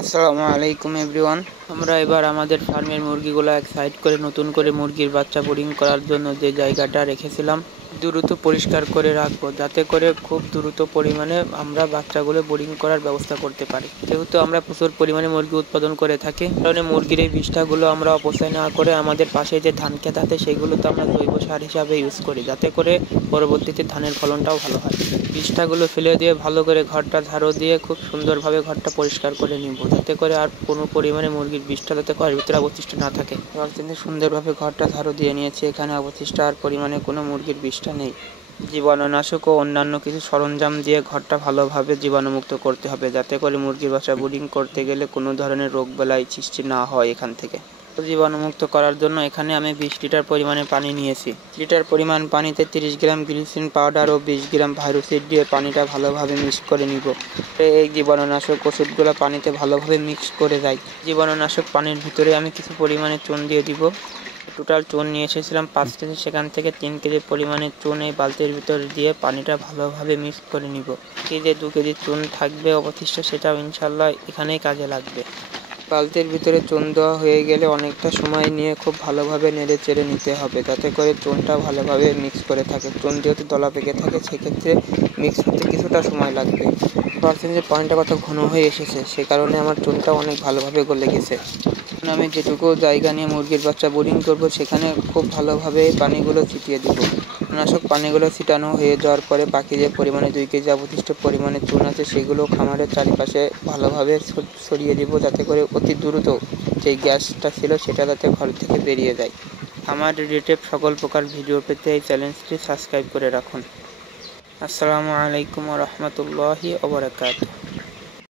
আসসালামু আলাইকুম এভরিওয়ান। আমরা এবার আমাদের ফার্মের মুরগিগুলো এক সাইড করে নতুন করে মুরগির বাচ্চা বোর্ডিং করার জন্য যে জায়গাটা রেখেছিলাম দ্রুত পরিষ্কার করে রাখবো, যাতে করে খুব দ্রুত পরিমাণে আমরা বাচ্চাগুলো বোর্ডিং করার ব্যবস্থা করতে পারি। যেহেতু আমরা প্রচুর পরিমাণে মুরগি উৎপাদন করে থাকি, কারণে মুরগির এই বিষ্ঠাগুলো আমরা অপচয় না করে আমাদের পাশে যে ধান ক্ষেত আছে সেগুলোতে আমরা জৈব সার হিসাবে ইউজ করি, যাতে করে পরবর্তীতে ধানের ফলনটাও ভালো হয়। বিষ্ঠাগুলো ফেলে দিয়ে ভালো করে ঘরটা ঝাড়ু দিয়ে খুব সুন্দরভাবে ঘরটা পরিষ্কার করে নিব, যাতে করে আর কোনো পরিমাণে মুরগির বিষ্ঠা যাতে ঘরের ভিতরে অবশিষ্ট না থাকে। এবার কিন্তু সুন্দরভাবে ঘরটা ঝাড়ু দিয়ে নিয়েছি, এখানে অবশিষ্ট আর পরিমাণে কোনো মুরগির বিষ্ঠা নেই। জীবাণুনাশক ও অন্যান্য কিছু সরঞ্জাম দিয়ে ঘরটা ভালোভাবে জীবাণুমুক্ত করতে হবে, যাতে করে মুরগির বাচ্চা ব্রিডিং করতে গেলে কোনো ধরনের রোগবালাই সৃষ্টি না হয় এখান থেকে। জীবাণুমুক্ত করার জন্য এখানে আমি 20 লিটার পরিমাণে পানি নিয়েছি। লিটার পরিমাণ পানিতে 30 গ্রাম গ্লিসিন পাউডার ও 20 গ্রাম ভাইরোসিড দিয়ে পানিটা ভালোভাবে মিক্স করে নিব। এই জীবাণুনাশক ওষুধগুলো পানিতে ভালোভাবে মিক্স করে যায়। জীবাণুনাশক পানির ভিতরে আমি কিছু পরিমাণে চুন দিয়ে দিব। টোটাল চুন নিয়ে এসেছিলাম 5 কেজি, সেখান থেকে 3 কেজি পরিমাণে চুন এই বালতির ভিতর দিয়ে পানিটা ভালোভাবে মিক্স করে নিব। এই যে 2 কেজি চুন থাকবে অবশিষ্ট, সেটাও ইনশাল্লাহ এখানেই কাজে লাগবে। বালতির ভিতরে চুন দেওয়া হয়ে গেলে অনেকটা সময় নিয়ে খুব ভালোভাবে নেড়ে চেড়ে নিতে হবে, যাতে করে চুনটা ভালোভাবে মিক্স করে থাকে। চুন যেহেতু দলা পেকে থাকে, সেক্ষেত্রে মিক্স হতে কিছুটা সময় লাগবে। ভাবছেন যে পানিটা কত ঘন হয়ে এসেছে, সে কারণে আমার চুনটা অনেক ভালোভাবে গলে গেছে। আমি যেটুকু জায়গা নিয়ে মুরগির বাচ্চা বোর্ডিং করব, সেখানে খুব ভালোভাবে পানিগুলো ছিটিয়ে দেবো। নাশক পানিগুলো ছিটানো হয়ে যাওয়ার পরে বাকি যে পরিমাণে 2 কেজি অবশিষ্ট পরিমাণে চুন আছে সেগুলো খামারের চারিপাশে ভালোভাবে ছড়িয়ে দেবো, যাতে করে অতি দ্রুত যে গ্যাসটা ছিল সেটা যাতে ঘর থেকে বেরিয়ে যায়। আমার রিলেটেড সকল প্রকার ভিডিও পেতে এই চ্যানেলটি সাবস্ক্রাইব করে রাখুন। আসসালামু আলাইকুম ওয়া রাহমাতুল্লাহি ওয়া বারাকাতুহু।